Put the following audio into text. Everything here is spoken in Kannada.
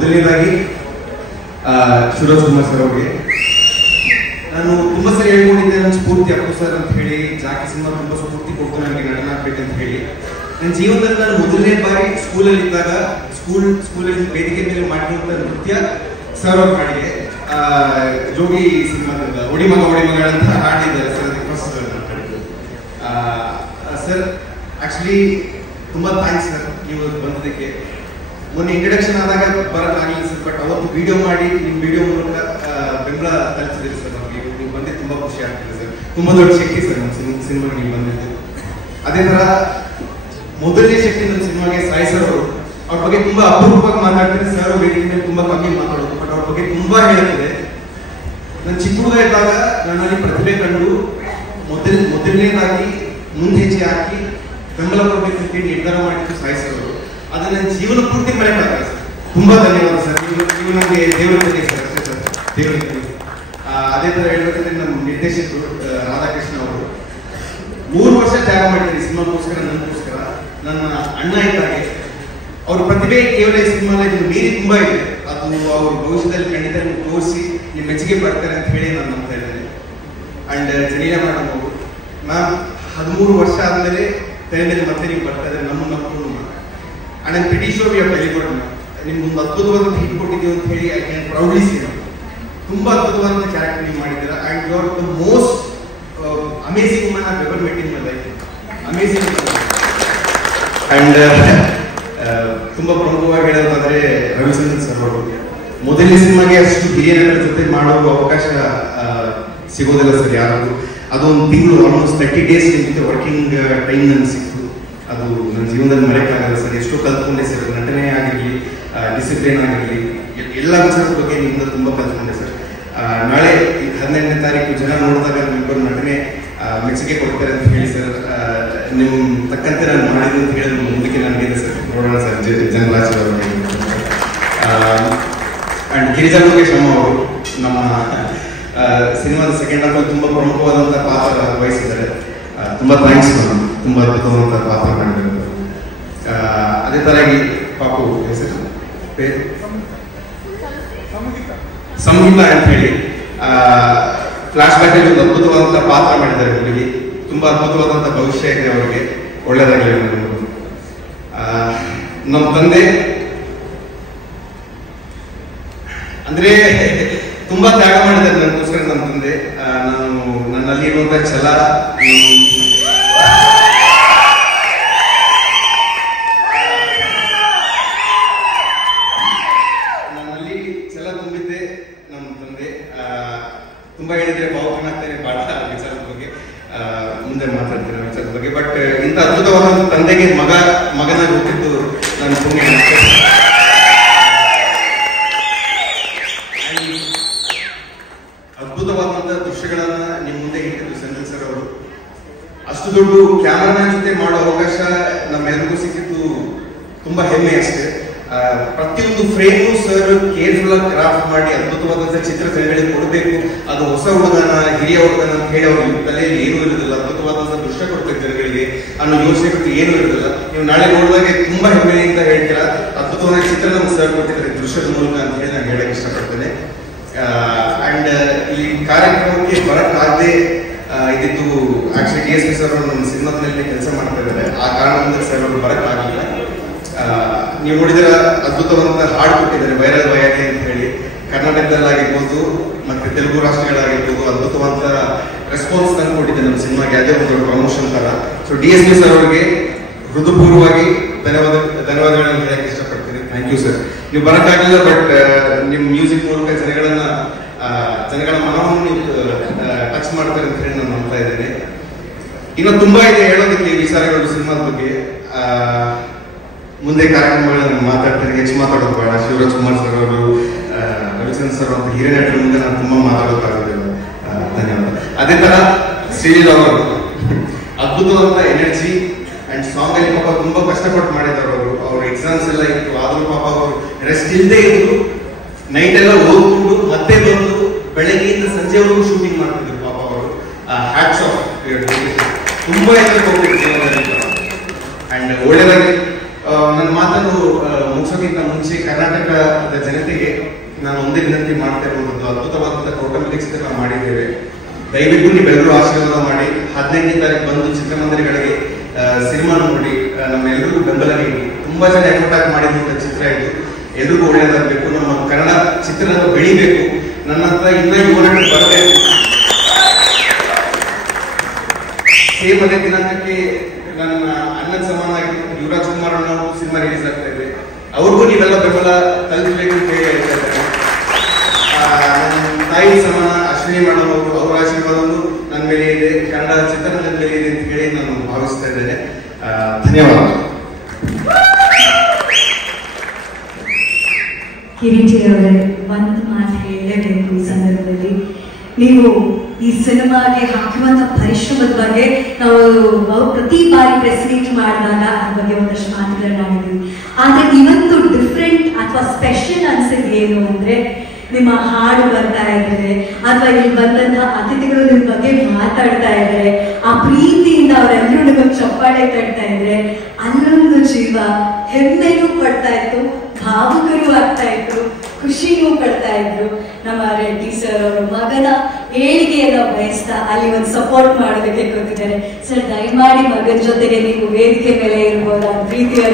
ಮೊದಲನೇದಾಗಿ ಶಿವರಾಜ್ ಕುಮಾರ್ ಸರ್ ಅವರಿಗೆ ನಾನು ತುಂಬಾ ಸರಿ ಹೇಳ್ಕೊಂಡಿದ್ದೆ, ನನ್ನ ಸ್ಫೂರ್ತಿ ಅಪ್ಪು ಸರ್ ಅಂತ ಹೇಳಿ. ಜಾಕಿ ಸಿನಿಮಾ ತುಂಬಾ ಸ್ಫೂರ್ತಿ ಕೊಟ್ಟು ನನಗೆ ನಟನ ಆಗ್ಬೇಕಂತ ಹೇಳಿ. ನನ್ನ ಜೀವನದಲ್ಲಿ ನಾನು ಮೊದಲನೇ ಬಾರಿ ಸ್ಕೂಲಲ್ಲಿ ಇದ್ದಾಗ ಸ್ಕೂಲಲ್ಲಿ ವೇದಿಕೆ ಮೇಲೆ ಮಾಡಿರುವಂತ ನೃತ್ಯ ಸರ್ ಅವ್ರ ಹಾಡಿಗೆ ಜೋಗಿ ಸಿನಿಮಾದಿಂದ ಒಡಿ ಮಗ ಅಂತ ಹಾಡಿದ್ದಾರೆ ಸರ್. ಅದಕ್ಕೆ ಫಸ್ಟ್ ಸರ್ ಆಕ್ಚುಲಿ ತುಂಬಾ ಥ್ಯಾಂಕ್ಸ್ ಸರ್ ನೀವು ಬಂದಿದ್ದಕ್ಕೆ. ಮೊನ್ನೆ ಇಂಟ್ರಡಕ್ಷನ್ ಆದಾಗ ಬರೋಕ್ಕಾಗಲಿಲ್ಲ ಸರ್, ಬಟ್ ಅವತ್ತು ವಿಡಿಯೋ ಮಾಡಿ ನಿಮ್ಮ ವಿಡಿಯೋ ಮೂಲಕ ಬೆಂಬಲ ತಲುಪಿಸಿದ್ರಿ ಸರ್. ನಮಗೆ ನೀವು ಬಂದಿದ್ದು ತುಂಬಾ ಖುಷಿ ಆಗ್ತಿದೆ ಸರ್. ತುಂಬಾ ದೊಡ್ಡ ಶಕ್ತಿ ಸರ್ ನಮ್ಮ ಸಿನಿಮಾಗೆ ನೀವು ಬಂದಿದ್ದು. ಅದೇ ತರ ಮೊದಲನೇ ಶಕ್ತಿ ನನ್ನ ಸಿನಿಮಾಗೆ ಸಾಯಿ ಸರ್ ಅವರು. ಅವ್ರ ಬಗ್ಗೆ ತುಂಬಾ ಅಪರೂಪವಾಗಿ ಮಾತಾಡ್ತಾರೆ ಸರ್. ವೇದಿಕೆ ಮೇಲೆ ತುಂಬಾ ಕಮ್ಮಿ ಮಾತಾಡೋದು, ಬಟ್ ಅವ್ರ ಬಗ್ಗೆ ತುಂಬಾ ಹೇಳ್ತಿದೆ. ನಾನು ಚಿಕ್ಕ ಹುಡುಗ ಇದ್ದಾಗ ನನ್ನಲ್ಲಿ ಪ್ರತಿಭೆ ಕಂಡು ಮೊದಲನೇದಾಗಿ ಮುಂದೆ ಹೆಜ್ಜೆ ಹಾಕಿ ಬೆಂಬಲ ಕೊಡಬೇಕಂತ ನಿರ್ಧಾರ ಮಾಡಿದ್ದು ಸಾಯಿ ಸರ್ ಅವರು. ಅದನ್ನ ನನ್ನ ಜೀವನ ಪೂರ್ತಿ ಮರೆಯಕ್ಕಾಗಲ್ಲ ಸರ್. ತುಂಬಾ ಧನ್ಯವಾದ ಸರ್. ನೀವು ನಮಗೆ ದೇವರ ಜೊತೆ ಸರ್, ಅಷ್ಟೇ ಸರ್, ದೇವರ ಜೊತೆ. ಅದೇ ತರ ಹೇಳ್ಬೇಕಂದ್ರೆ ನಮ್ಮ ನಿರ್ದೇಶಕರು ರಾಧಾಕೃಷ್ಣ ಅವರು 3 ವರ್ಷ ತ್ಯಾಗ ಮಾಡಿದ್ದಾರೆ ಸಿನಿಮಾಗೋಸ್ಕರ, ನನಗೋಸ್ಕರ. ನನ್ನ ಅಣ್ಣ ಇದ್ದಾಗೆ ಅವ್ರ ಪ್ರತಿಭೆ ಕೇವಲ ಸಿನಿಮಾ ಇದನ್ನು ಮೀರಿ ತುಂಬಾ ಇದೆ. ಅದು ಅವ್ರ ಭವಿಷ್ಯದಲ್ಲಿ ಖಂಡಿತ ನೀವು ತೋರಿಸಿ ನಿಮ್ಮ ಮೆಚ್ಚುಗೆ ಪಡ್ತಾರೆ ಅಂತ ಹೇಳಿ ನಾನು ನಂಬ್ತಾ ಇದ್ದೇನೆ. ಅಂಡ್ ಜಲೀಲಾ ಮೇಡಮ್ ಅವರು ಮ್ಯಾಮ್ 13 ವರ್ಷ ಆದ್ಮೇಲೆ ತೆರೆಯಲ್ಲಿ ಮತ್ತೆ ನೀವು ಬರ್ತಾ ಇದ್ದಾರೆ ನಮ್ಮ ನಂಬಿಕೊಂಡು. And I'm pretty sure we are very good. ನಿಮ್ಗೊಂದು ಅದ್ಭುತವಾದ ಹಿಟ್ ಕೊಟ್ಟಿದ್ದೀವಿ ಅಂತ ಹೇಳಿ ಐ ಕ್ಯಾನ್ ಪ್ರೌಡ್ಲಿ ಸೇ. ತುಂಬಾ ಅದ್ಭುತವಾದ ಕ್ಯಾರೆಕ್ಟರ್ ನೀವು ಮಾಡಿದ್ದೀರಾ. And you are the most amazing woman I ever met in my life. Amazing. And ತುಂಬಾ ಪ್ರಮುಖವಾಗಿ ಹೇಳೋದಾದ್ರೆ ರವಿಚಂದ್ರನ್ ಸರ್ ಅವರು ಮೊದಲನೇ ಸಿನಿಮಾಗೆ ಅಷ್ಟು ಹಿರಿಯ ನಟರ ಜೊತೆ ಮಾಡೋ ಅವಕಾಶ ಸಿಗೋದಿಲ್ಲ ಸರ್ ಯಾರು. ಅದೊಂದು ತಿಂಗಳು ಆಲ್ಮೋಸ್ಟ್ 30 days ಜೊತೆ ವರ್ಕಿಂಗ್ ಟೈಮ್ ನನಗೆ ಸಿಕ್ತು. ಅದು ನನ್ನ ಜೀವನದಲ್ಲಿ ಮರೆಯಕ್ಕಾಗಲ್ಲ ಸರ್. ಎಷ್ಟೋ ಕಲ್ತ್ಕೊಂಡೆ ಸರ್. ನಟನೆ ಆಗಿರಲಿ, ಡಿಸಿಪ್ಲಿನ್ ಆಗಿರಲಿ, ಎಲ್ಲ ವಿಚಾರದ ಬಗ್ಗೆ ನಿಮ್ಮಿಂದ ತುಂಬಾ ಕಲ್ತ್ಕೊಂಡೆ ಸರ್. ನಾಳೆ 12ನೇ ತಾರೀಕು ಜನ ನೋಡಿದಾಗ ನಿಮ್ಮಿಬ್ಬರು ನಟನೆ ಮೆಚ್ಚುಗೆ ಕೊಡ್ತಾರೆ ಅಂತ ಹೇಳಿ ಸರ್. ನಿಮ್ಮ ತಕ್ಕಂತೆ ನಾನು ಮಾಡಿದ್ದು ಅಂತ ಹೇಳಿದ್ರೆ ಮುಂದಕ್ಕೆ ನನಗಿದೆ ಸರ್. ನೋಡೋಣ ಸರ್ ಜನರಾಜ್ ಅವರಿಗೆ. ಅಂಡ್ ಗಿರಿಜಾ ಲೋಕೇಶ್ ಅಮ್ಮ ಅವರು ನಮ್ಮ ಸಿನಿಮಾದ ಸೆಕೆಂಡ್ ಹಾಫ್ ಅಲ್ಲಿ ತುಂಬಾ ಪ್ರಮುಖವಾದಂತಹ ಪಾತ್ರ ವಹಿಸಿದ್ದಾರೆ. ತುಂಬಾ ಥ್ಯಾಂಕ್ಸ್ ಮೇಡಮ್. ತುಂಬಾ ಅದ್ಭುತವಾದಂತಹ ಪಾತ್ರ ಮಾಡಿದ್ದಾರೆ. ಅದೇ ತರಾಗಿ ಪಾಪು ಹೆಸರು ಸಂಗೀತ ಅಂತ ಹೇಳಿ ಫ್ಲಾಶ್ ಬ್ಯಾಕ್ ಅಲ್ಲಿ ಒಂದು ಅದ್ಭುತವಾದಂತಹ ಪಾತ್ರ ಮಾಡಿದ್ದಾರೆ ಹುಡುಗಿ. ತುಂಬಾ ಅದ್ಭುತವಾದಂತಹ ಭವಿಷ್ಯ ಇದೆ ಅವರಿಗೆ. ಒಳ್ಳೆದಾಗಲಿ. ನಮ್ಮ ತಂದೆ ಅಂದ್ರೆ ತುಂಬಾ ತ್ಯಾಗ ಮಾಡಿದ್ದಾರೆ ನನಗೋಸ್ಕರ. ನಮ್ಮ ತಂದೆ ನನ್ನಲ್ಲಿ ಇರುವಂತಹ ಛಲ, ನನ್ನಲ್ಲಿ ಛಲ ತುಂಬಿದ್ದೆ ನಮ್ಮ ತಂದೆ. ತುಂಬಾ ಹೇಳಿದ್ರೆ ಭಾವುಕನಾಗ್ತೇನೆ ಬಹಳ ವಿಚಾರದ ಬಗ್ಗೆ, ಮುಂದೆ ಮಾತಾಡ್ತೇನೆ ವಿಚಾರದ ಬಗ್ಗೆ. ಬಟ್ ಇಂಥ ಅದ್ಭುತವಾದ ತಂದೆಗೆ ಮಗನಾಗಿ ಹುಟ್ಟಿದ್ದು ನನ್ನ ಪುಣ್ಯ. ಅದ್ಭುತವಾದಂತಹ ದೃಶ್ಯಗಳನ್ನ ನಿಮ್ಮ ಮುಂದೆ ಇಟ್ಟಿದ್ದು ಸಂಜಯ್ ಸರ್ ಅವರು. ಅಷ್ಟು ದೊಡ್ಡ ಕ್ಯಾಮರಾಮನ್ ಜೊತೆ ಮಾಡೋ ಅವಕಾಶ ನಮ್ಮೆಲ್ಲರಿಗೂ ಸಿಕ್ಕಿದ್ದು ತುಂಬಾ ಹೆಮ್ಮೆ ಅಷ್ಟೇ. ಪ್ರತಿಯೊಂದು ಫ್ರೇಮು ಸರ್ ಕೇರ್ಫುಲ್ ಆಗಿ ಕ್ರಾಫ್ಟ್ ಮಾಡಿ ಅದ್ಭುತವಾದಂತಹ ಚಿತ್ರ ಜನಗಳಿಗೆ ಕೊಡಬೇಕು. ಅದು ಹೊಸ ಹುಡುಗನ, ಹಿರಿಯ ಹುಡುಗನ ಅಂತ ಹೇಳಿ ಅವ್ರ ತಲೆಯಲ್ಲಿ ಏನೂ ಇರೋದಿಲ್ಲ. ಅದ್ಭುತವಾದಂತಹ ದೃಶ್ಯ ಕೊಡ್ಬೇಕು ಜನಗಳಿಗೆ ಅನ್ನೋ ಯೋಚನೆ ಬಿಟ್ಟು ಏನೂ ಇರೋದಿಲ್ಲ. ನೀವು ನಾಳೆ ನೋಡಿದಾಗ ತುಂಬಾ ಹೆಮ್ಮೆಯಿಂದ ಹೇಳ್ತೀರಾ ಅದ್ಭುತವಾದ ಚಿತ್ರ ನಮ್ಗೆ ಸರ್ ಕೊಟ್ಟಿದ್ದಾರೆ ದೃಶ್ಯದ ಮೂಲಕ ಅಂತ ಹೇಳಿ ನಾನು ಹೇಳಕ್ ಇಷ್ಟಪಡ್ತೇನೆ. ಅಂಡ್ ಈ ಕಾರ್ಯಕ್ರಮಕ್ಕೆ ಬರಕ್ಕಾಗದೆ ಇದಿದ್ದು ಆಕ್ಚುಲಿ DSP ಸರ್ ಅವರು ನಮ್ಮ ಸಿನಿಮಾದಲ್ಲಿ ಕೆಲಸ ಮಾಡ್ತಾ ಇದ್ದಾರೆ. ಆ ಕಾರಣದಿಂದ ಸರ್ ಅವರು ಬರಕ್ಕಾಗಿಲ್ಲ. ನೀವು ನೋಡಿದ್ರೆ ಅದ್ಭುತವಾದ ಹಾಡು ಕೊಟ್ಟಿದ್ದಾರೆ ವೈರಲ್ ವಯಾಲಿ ಅಂತ ಹೇಳಿ. ಕರ್ನಾಟಕದಲ್ಲಾಗಿರ್ಬೋದು ಮತ್ತೆ ತೆಲುಗು ರಾಷ್ಟ್ರಗಳಾಗಿರ್ಬೋದು ಅದ್ಭುತವಾದ ರೆಸ್ಪಾನ್ಸ್ ತಂದು ಕೊಟ್ಟಿದ್ದಾರೆ ನಮ್ಮ ಸಿನಿಮಾಗೆ. ಅದೇ ಒಂದು ಪ್ರಮೋಷನ್ ತರ. ಸೊ DSP ಸರ್ ಅವರಿಗೆ ಹೃದಯಪೂರ್ವವಾಗಿ ಧನ್ಯವಾದಗಳನ್ನು ಹೇಳಕ್ಕೆ ಇಷ್ಟಪಡ್ತೀನಿ. Thank you sir. ನೀವು ಬರಕ್ಕಾಗಲಿಲ್ಲ, ಬಟ್ ನಿಮ್ಮ ಮ್ಯೂಸಿಕ್ ಮೂಲಕ ಜನಗಳ ಮನವನ್ನು ನೀವು ಟಚ್ ಮಾಡ್ತಾರೆ ಅಂತ ಹೇಳಿ ನಾನು ನಂಬ್ತಾ ಇದ್ದೇನೆ. ಇನ್ನು ತುಂಬಾ ಇದೆ ಹೇಳೋದಕ್ಕೆ ವಿಚಾರಗಳು ಸಿನಿಮಾದ ಬಗ್ಗೆ. ಮುಂದೆ ಕಾರ್ಯಕ್ರಮಗಳನ್ನು ಮಾತಾಡ್ತೇನೆ. ಹೆಚ್ಚು ಮಾತಾಡೋದು ಬೇಡ. ಶಿವರಾಜ್ ಕುಮಾರ್ ಸರ್ ಅವರು, ರವಿಚಂದ್ರನ್ ಸರ್ ಅಂತ ಹಿರಿಯ ನಟರ ಮುಂದೆ ನಾನು ತುಂಬಾ ಮಾತಾಡೋಕ್ಕಾಗೋದಿಲ್ಲ. ಧನ್ಯವಾದ. ಅದೇ ತರ ಶ್ರೀಲೀಲಾ ಅವರು ಅದ್ಭುತವಾದ ಎನರ್ಜಿ ಅಂಡ್ ಸಾಂಗ್ ಅಲ್ಲಿ ಪಾಪ ತುಂಬಾ ಕಷ್ಟಪಟ್ಟು ಮಾಡಿದ್ದಾರೆ ಅವರು. ಅವ್ರ ಎಕ್ಸಾಮ್ಸ್ ಎಲ್ಲ ಇತ್ತು, ಆದ್ರೂ ಪಾಪ ಅವರು ರೆಸ್ಟ್ ಇಲ್ಲದೆ ಇದ್ರು. ನೈಟ್ ಎಲ್ಲ ಓದ್ಕೊಂಡು ಮತ್ತೆ ಬಂದು ಬೆಳಗ್ಗೆಯಿಂದ ಸಂಜೆವರೆಗೂ ಶೂಟಿಂಗ್ ಮಾಡ್ತಿದ್ರು ಪಾಪ ಅವರು. Hats off. ತುಂಬಾ ಎತ್ತರಕ್ಕೆ ಹೋಗ್ತಿದ್ರು. ಅಂಡ್ ಒಳ್ಳೆದಾಗಿ ನನ್ನ ಮಾತನ್ನು ಮುಗಿಸೋಕ್ಕಿಂತ ಮುಂಚೆ ಕರ್ನಾಟಕದ ಜನತೆಗೆ ನಾನು ಒಂದೇ ವಿನಂತಿ ಮಾಡ್ತಾ ಇರುವುದು, ಅದ್ಭುತವಾದಂತಹ ಕೌಟುಂಬಿಕ ಚಿತ್ರ ಮಾಡಿದ್ದೇವೆ. ದಯವಿಟ್ಟು ನೀವೆಲ್ಲರೂ ಆಶೀರ್ವಾದ ಮಾಡಿ 15ನೇ ತಾರೀಕು ಬಂದು ಚಿತ್ರಮಂದಿರಗಳಿಗೆ ಸಿನಿಮಾ ನೋಡಿ ನಮ್ಮೆಲ್ಲರಿಗೂ ಬೆಂಬಲ ನೀಡಿ. ತುಂಬಾ ಜನ ಎಫರ್ಟ್ ಆಗಿ ಮಾಡಿದಂಥ ಚಿತ್ರ ಇದು. ಎಲ್ರಿಗೂ ಒಳ್ಳೆಯದಾಗಬೇಕು, ನಮ್ಮ ಕನ್ನಡ ಚಿತ್ರರಂಗ ಬೆಳಿಬೇಕು, ನನ್ನ ಹತ್ರ ಇನ್ನೂ ಯುವನಟ ಬರಬೇಕು. ಸೇಮ್ ಅದೇ ದಿನಾಂಕಕ್ಕೆ ನನ್ನ ಅಣ್ಣನ ಸಮಾನ ಆಗಿರೋ ಯುವರಾಜ್ ಕುಮಾರ್ ಅವರು ಸಿನಿಮಾ ರಿಲೀಸ್ ಆಗ್ತಾ ಇದೆ. ಅವ್ರಿಗೂ ನೀವೆಲ್ಲ ಬೆಂಬಲ ತಲುಪಬೇಕು ಅಂತ ಹೇಳ್ತಾ ಇದ್ದಾರೆ. ನನ್ನ ತಾಯಿ ಸಮಾನ ಅಶ್ವಿನಿ ಮೇಡಮ್ ಅವರು, ಅವರ ಆಶೀರ್ವಾದವನ್ನು ನನ್ನ ಮೇಲೆ ಇದೆ, ಕನ್ನಡ ಚಿತ್ರರಂಗದ ಮೇಲೆ ಇದೆ ಅಂತ ಹೇಳಿ ನಾನು ಭಾವಿಸ್ತಾ ಇದ್ದೇನೆ. ಧನ್ಯವಾದ. ಕಿರೀಟಿಯವರೇ, ಒಂದು ಮಾತು ಹೇಳಲೇಬೇಕು ಈ ಸಂದರ್ಭದಲ್ಲಿ. ನೀವು ಈ ಸಿನಿಮಾಗೆ ಹಾಕಿರುವಂತ ಪರಿಶ್ರಮದ ಬಗ್ಗೆ ನಾವು ಪ್ರತಿ ಬಾರಿ ಪ್ರೆಸ್ ಮೀಟ್ ಮಾಡಿದಾಗ ಅದ್ರ ಬಗ್ಗೆ ಒಂದಷ್ಟು ಮಾತುಗಳನ್ನಾಡಿದ್ವಿ. ಆದ್ರೆ ಇವತ್ತು ಡಿಫ್ರೆಂಟ್ ಅಥವಾ ಸ್ಪೆಷಲ್ ಅನ್ಸಿದ್ ಏನು ಅಂದ್ರೆ, ನಿಮ್ಮ ಹಾಡು ಬರ್ತಾ ಇದ್ದಾರೆ ಅಥವಾ ಇಲ್ಲಿ ಬಂದಂತಹ ಅತಿಥಿಗಳು ನಿಮ್ಮ ಬಗ್ಗೆ ಮಾತಾಡ್ತಾ ಇದ್ದಾರೆ, ಆ ಪ್ರೀತಿಯಿಂದ ಅವರೆಲ್ಲರೂ ನಿಮಗೆ ಚಪ್ಪಾಳೆ ತಡ್ತಾ ಇದ್ರೆ ಅಲ್ಲೊಂದು ಜೀವ ಹೆಮ್ಮೆನೂ ಪಡ್ತಾ ಇತ್ತು, ಭಾವುಕರು ಆಗ್ತಾ ಇದ್ರು, ಖುಷಿನೂ ಪಡ್ತಾ ಇದ್ರು. ನಮ್ಮ ರೆಡ್ಡಿ ಸರ್ ಅವರ ಮಗನ ಏಳಿಗೆಯನ್ನ ಬಯಸ್ತಾ ಅಲ್ಲಿ ಒಂದು ಸಪೋರ್ಟ್ ಮಾಡೋದಕ್ಕೆ ಕೂತಿದ್ದಾರೆ. ಸರ್, ದಯಮಾಡಿ ಮಗನ ಜೊತೆಗೆ ನೀವು ವೇದಿಕೆ ಮೇಲೆ ಇರ್ಬೋದಾ? ಪ್ರೀತಿಯ